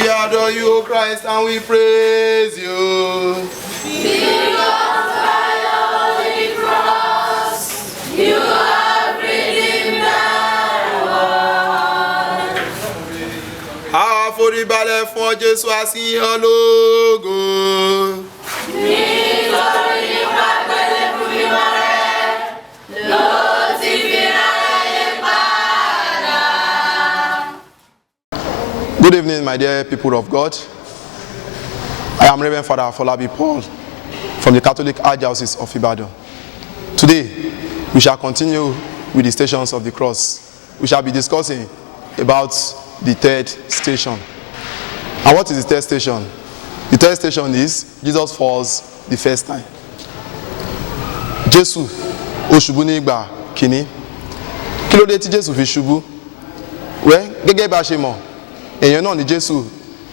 We adore you, O Christ, and we praise you. Because by your holy cross, you have redeemed the world. Àforíbalẹ̀ fún Jésù àsìyàn lógo. Nítorí Àgbélèbú mímọ́ rẹ̀ ló ti fi ráyè padà. Good evening, my dear people of God. I am Reverend Father Afolabi Paul from the Catholic Archdiocese of Ibadan. Today, we shall continue with the Stations of the Cross. We shall be discussing about the third station. And what is the third station? The third station is Jesus falls the first time. Jésù ó ṣubú ní ìgbà kìíní. Kí ló dé tí Jésù fi ṣubú? Gẹ́gẹ́ bá ṣe mọ̀, èèyàn náà ni Jésù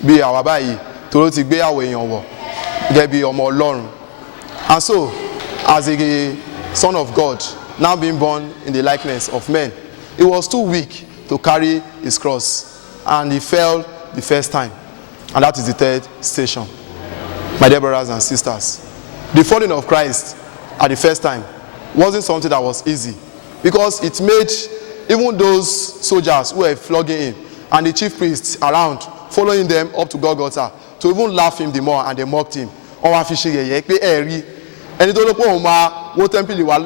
bí àwa báyìí torí ó ti gbé àwọ̀ èèyàn wọ̀ gẹ́gẹ́ bí ọmọ Ọlọ́run. And so, as a son of God, now being born in the likeness of men, he was too weak to carry his cross, and he fell the first time. And that is the third station. My dear brothers and sisters, the falling of Christ at the first time wasn't something that was easy, because it made even those soldiers who were flogging him and the chief priests around following them up to Golgotha to even laugh him the more, and they mocked him. Ẹni tó ló pọ̀ òun máa wó tẹ́ḿpìlì wa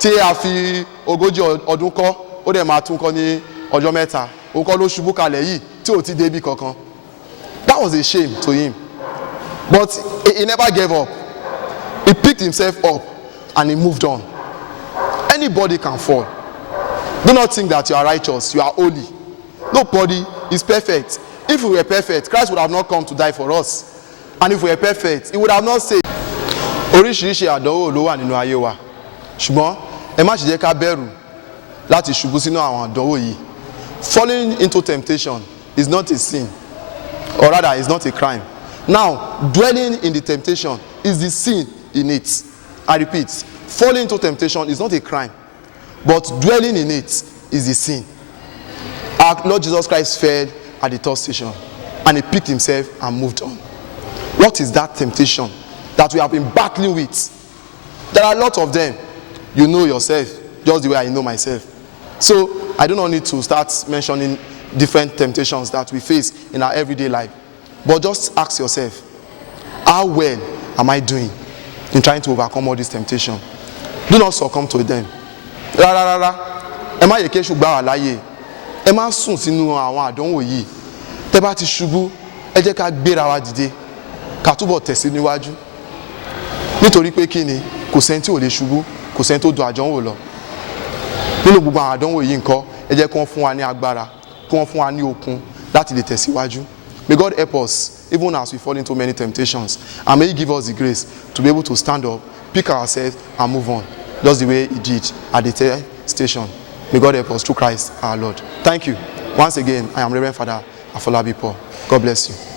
tí a fi 40 ọdún kọ́, ó dẹ̀ máa tún kọ́ ní ọjọ́ mẹ́ta. Ó kọ́ ló ṣubú kalẹ̀ yìí tí ò ti débi kankan. That was a shame to him. But he never gave up. He picked himself up and he moved on. Anybody can fall. Do not think that you are righteous, you are holy. Nobody is perfect. If we were perfect, Christ would have not come to die for us. And if we were perfect, he would have not said, oríṣiríṣi àdánwò ló wà nínú ayé wa. Ṣùgbọ́n ẹ má ṣe jẹ́ ká bẹ̀rù láti ṣubú sínú àwọn àdánwò yìí. Falling into temptation is not a sin, or rather, is not a crime. Now, dwelling in the temptation is the sin in it. I repeat, falling into temptation is not a crime, but dwelling in it is the sin. Our Lord Jesus Christ fell at the third station, and he picked himself and moved on. What is that temptation that we have been battling with? There are a lot of them. You know yourself, just the way I know myself. So I do not need to start mentioning different temptations that we face in our everyday life. But just ask yourself, how well am I doing in trying to overcome all these temptations? Do not succumb to them. Rárá, ẹ má yẹ kí èṣù gbà wá láyè. Ẹ má sùn sínú àwọn àdánwò yìí. Tẹ́ bá ti ṣubú, ẹ jẹ́ ká gbéra wa dìde, ká túbọ̀ tẹ̀sí níwájú. Nítorí pé kí ni, kò sẹ́ni tí ò lè ṣubú, kò sẹ́ni tó dùn àdánwò lọ. Nínú gbogbo àwọn àdánwò yìí ńkọ́, ẹ jẹ́ kí wọ́n fún wa ní agbára, kí wọ́n fún wa ní okun láti lè tẹ̀síwájú. May God help us even as we fall into many temptations, and may he give us the grace to be able to stand up, pick ourselves and move on, just the way he did at the third station. May God help us through Christ our Lord. Thank you. Once again, I am Reverend Father Afolabi Paul. God bless you.